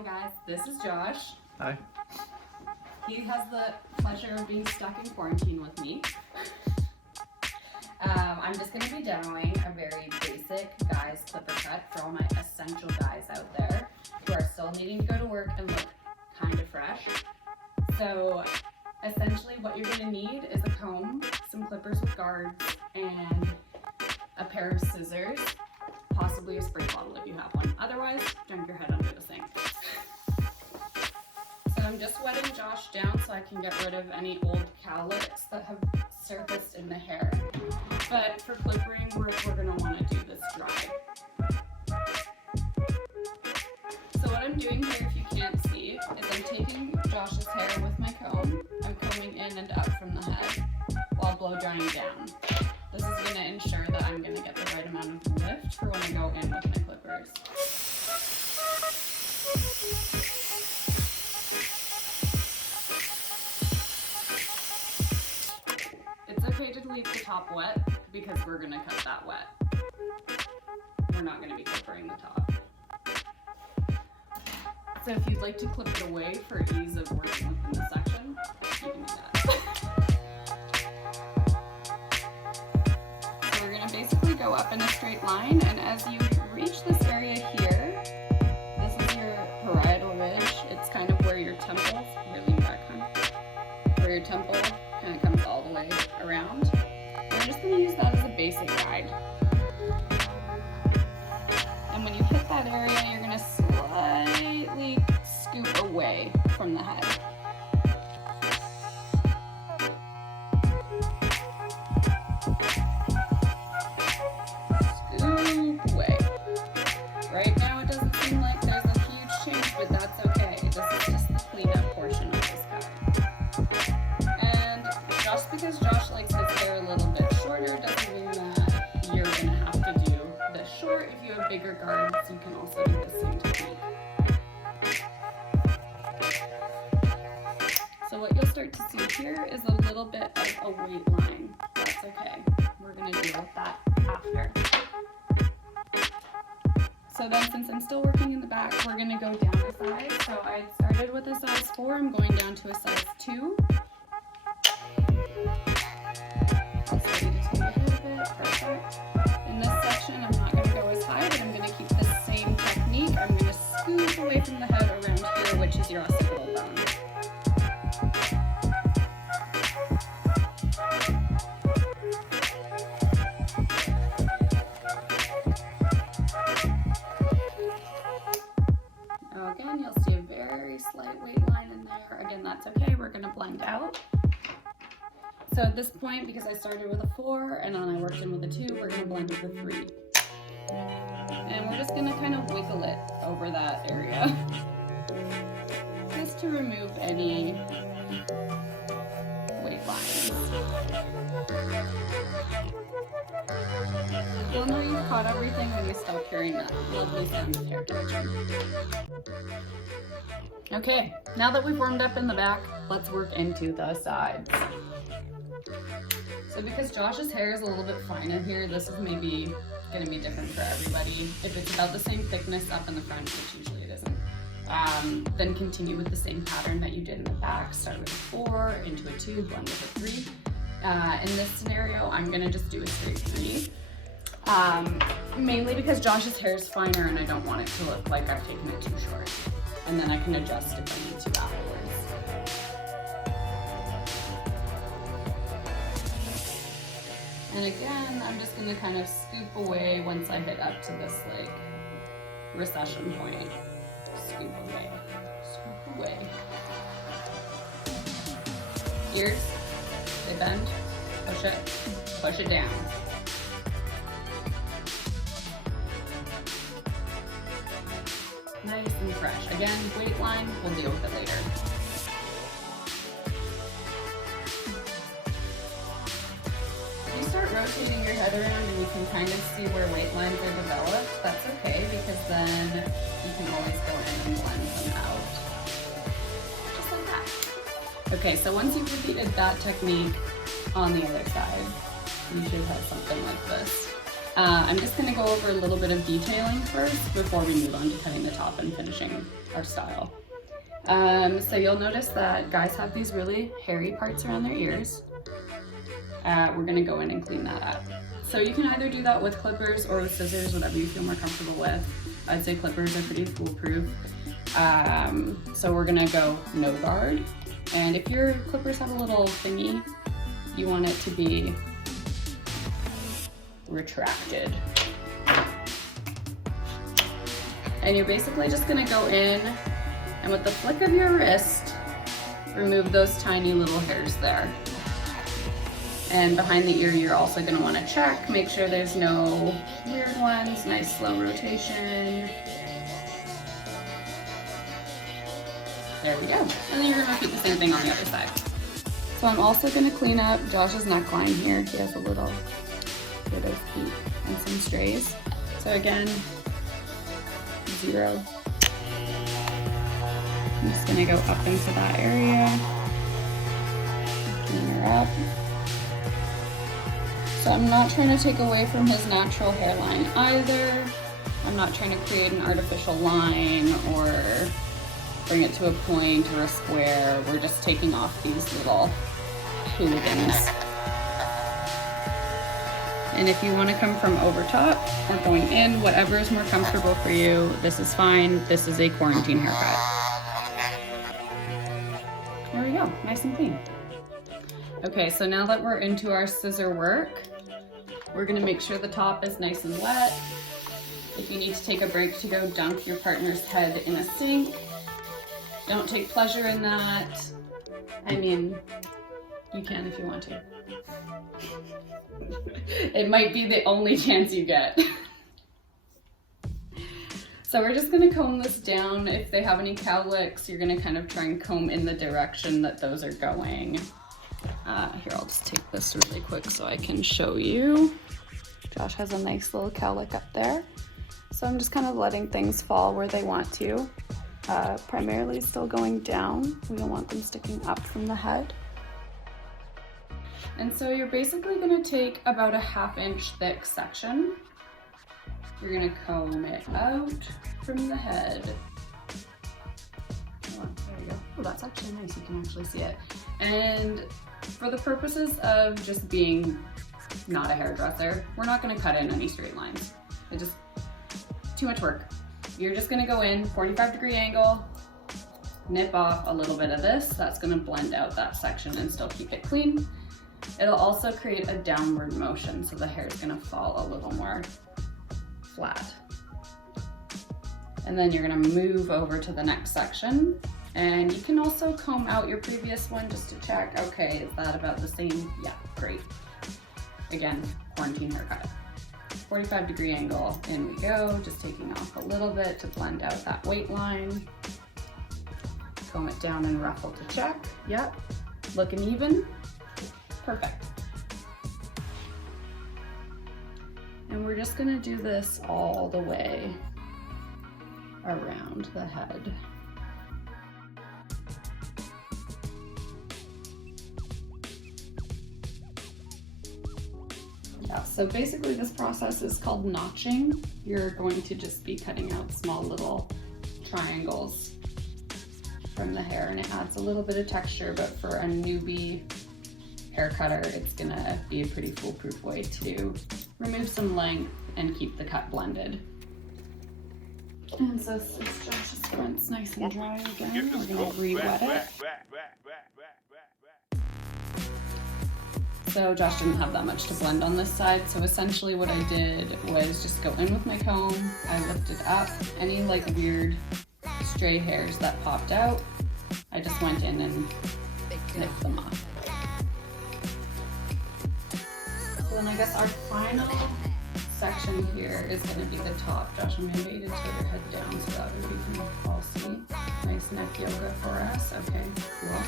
Hi guys, this is Josh. Hi. He has the pleasure of being stuck in quarantine with me. I'm just going to be demoing a very basic guys clipper cut for all my essential guys out there who are still needing to go to work and look kind of fresh. So essentially what you're going to need is a comb, some clippers with guards, and a pair of scissors, possibly a spray bottle if you have one. Otherwise, dunk your head under the sink. So I'm just wetting Josh down so I can get rid of any old cowlicks that have surfaced in the hair. But for clippering work, we're going to want to do this dry. So what I'm doing here, if you can't see, is I'm taking Josh's hair with my comb. I'm combing in and up from the head while blow drying down. This is going to ensure that I'm going to get the right amount of lift for when I go in with my clippers. It's okay to leave the top wet because we're going to cut that wet. We're not going to be clippering the top. So if you'd like to clip it away for ease of working within the section, you can do that. So we're going to basically go up in a straight line, and as you reach this area here, this is your parietal ridge. It's kind of where your temples, where your temple kind of comes all the way around. We're just going to use that as a basic guide. And when you hit that area, you're going to slightly scoop away from the head. Scoop away. Right now it doesn't seem like there's a huge change, but that's okay. This is just the cleanup portion of this guy. And just because Josh likes his hair a little bit shorter doesn't mean that you're going to have to do this short. If you have bigger guards, you can also do the same technique. So what you'll start to see here is a little bit of a weight line. That's okay. We're going to deal with that after. So then, since I'm still working in the back, we're going to go down a size. So I started with a size 4. I'm going down to a size 2. Perfect. In this section, I'm not going to go as high, but I'm going to keep the same technique. I'm going to scoop away from the head around here, which is your occipital bone. Now again, you'll see a very slight weight line in there. Again, that's okay. We're going to blend out. So at this point, because I started with a 4 and then I worked in with a 2, we're going to blend with a 3. And we're just going to kind of wiggle it over that area, just to remove any weight lines. You'll know you've caught everything when you stop hearing that lovely sound of hair touching. Okay, now that we've warmed up in the back, let's work into the sides. So because Josh's hair is a little bit finer here, this is maybe going to be different for everybody. If it's about the same thickness up in the front, which usually it isn't, then continue with the same pattern that you did in the back. Start with a 4, into a 2, blend with a 3. In this scenario, I'm going to just do a straight 3. Mainly because Josh's hair is finer and I don't want it to look like I've taken it too short. And then I can adjust if I need to afterwards. And again, I'm just going to kind of scoop away once I hit up to this like recession point. Scoop away, scoop away. Ears, they bend, push it down. Nice and fresh. Again, weight line, we'll deal with it later. You start rotating your head around and you can kind of see where weight lines are developed. That's okay because then you can always go in and blend them out. Just like that. Okay, so once you've repeated that technique on the other side, you should have something like this. I'm just gonna go over a little bit of detailing first before we move on to cutting the top and finishing our style. So you'll notice that guys have these really hairy parts around their ears. We're gonna go in and clean that up. So you can either do that with clippers or with scissors, whatever you feel more comfortable with. I'd say clippers are pretty foolproof. So we're gonna go no guard. And if your clippers have a little thingy, you want it to be retracted. And you're basically just gonna go in and with the flick of your wrist, remove those tiny little hairs there. And behind the ear, you're also gonna wanna check, make sure there's no weird ones, nice slow rotation. There we go. And then you're gonna repeat the same thing on the other side. So I'm also gonna clean up Josh's neckline here. He has a little bit of heat and some strays. So again, 0. I'm just gonna go up into that area, clean her up. So I'm not trying to take away from his natural hairline either. I'm not trying to create an artificial line or bring it to a point or a square. We're just taking off these little hooligans. And if you want to come from over top or going in, whatever is more comfortable for you, this is fine. This is a quarantine haircut. There we go, nice and clean. Okay, so now that we're into our scissor work, we're gonna make sure the top is nice and wet. If you need to take a break to go dunk your partner's head in a sink, don't take pleasure in that. I mean, you can if you want to. It might be the only chance you get. So we're just gonna comb this down. If they have any cowlicks, you're gonna kind of try and comb in the direction that those are going. Here, I'll just take this really quick so I can show you. Josh has a nice little cowlick up there. So I'm just kind of letting things fall where they want to. Primarily still going down. We don't want them sticking up from the head. And so you're basically gonna take about a 1/2 inch thick section. You're gonna comb it out from the head. Oh, there you go. Oh, that's actually nice, you can actually see it. And for the purposes of just being not a hairdresser, we're not gonna cut in any straight lines. It's just too much work. You're just gonna go in 45-degree angle, nip off a little bit of this. That's gonna blend out that section and still keep it clean. It'll also create a downward motion, so the hair is gonna fall a little more flat. And then you're gonna move over to the next section. And you can also comb out your previous one just to check, okay, is that about the same? Yeah, great. Again, quarantine haircut. 45-degree angle, in we go, just taking off a little bit to blend out that weight line. Comb it down and ruffle to check. Yep, looking even. Perfect. And we're just gonna do this all the way around the head. Yeah, so basically this process is called notching. You're going to just be cutting out small little triangles from the hair, and it adds a little bit of texture, but for a newbie hair cutter, it's gonna be a pretty foolproof way to remove some length and keep the cut blended. And so since Josh's front's nice and dry again, we're gonna re-wet it. So Josh didn't have that much to blend on this side, so essentially what I did was just go in with my comb, I lifted up any like weird stray hairs that popped out, I just went in and nipped them off. So then I guess our final section here is going to be the top. Josh, I'm going to get you to tilt your head down so that way we can all see. Nice neck yoga for us. Okay, cool.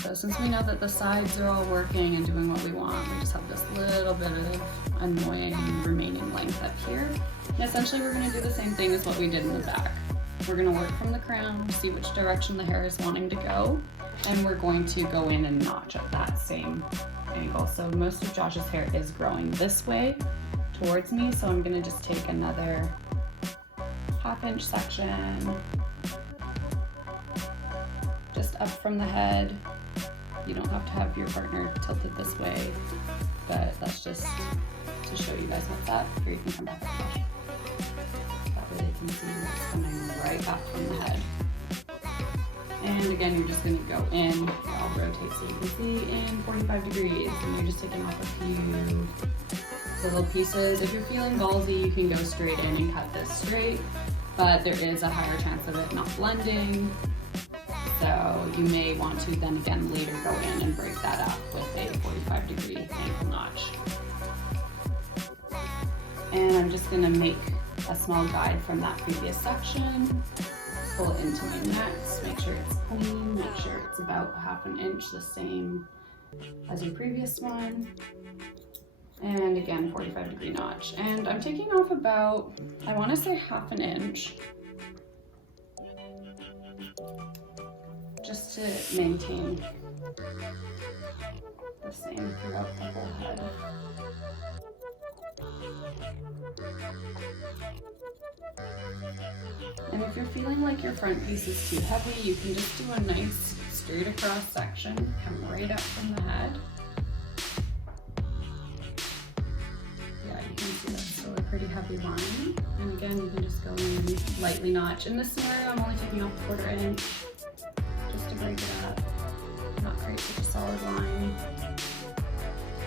So since we know that the sides are all working and doing what we want, we just have this little bit of annoying remaining length up here. And essentially we're going to do the same thing as what we did in the back. We're gonna work from the crown, see which direction the hair is wanting to go, and we're going to go in and notch at that same angle. So most of Josh's hair is growing this way towards me, so I'm gonna just take another 1/2 inch section just up from the head. You don't have to have your partner tilted this way, but that's just to show you guys what's up. Here, you can come back. That way they can see what's coming right up from the head. And again, you're just going to go in, I'll rotate so you can see, in 45 degrees, and you're just taking off a few little pieces. If you're feeling ballsy, you can go straight in and cut this straight, but there is a higher chance of it not blending. So you may want to then again later go in and break that up with a 45-degree angle notch. And I'm just going to make a small guide from that previous section, pull it into my next, make sure it's clean, make sure it's about 1/2 inch, the same as your previous one. And again, 45-degree notch. And I'm taking off about, I want to say 1/2 inch, just to maintain the same throughout the whole head. And if you're feeling like your front piece is too heavy, you can just do a nice straight across section, come right up from the head. Yeah, you can see that's still a pretty heavy line. And again, you can just go in and lightly notch. In this scenario, I'm only taking off 1/4 inch. Just to break it up, not create such a solid line.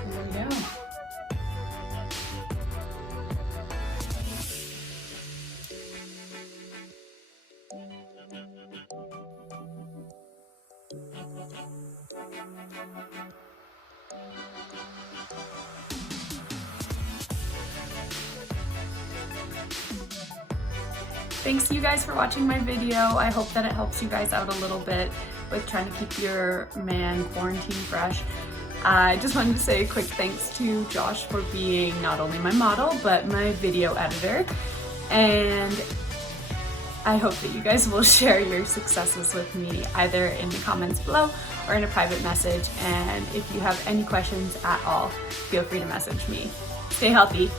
And there we go. Thanks you guys for watching my video. I hope that it helps you guys out a little bit with trying to keep your man quarantine fresh. I just wanted to say a quick thanks to Josh for being not only my model, but my video editor. And I hope that you guys will share your successes with me either in the comments below or in a private message. And if you have any questions at all, feel free to message me. Stay healthy.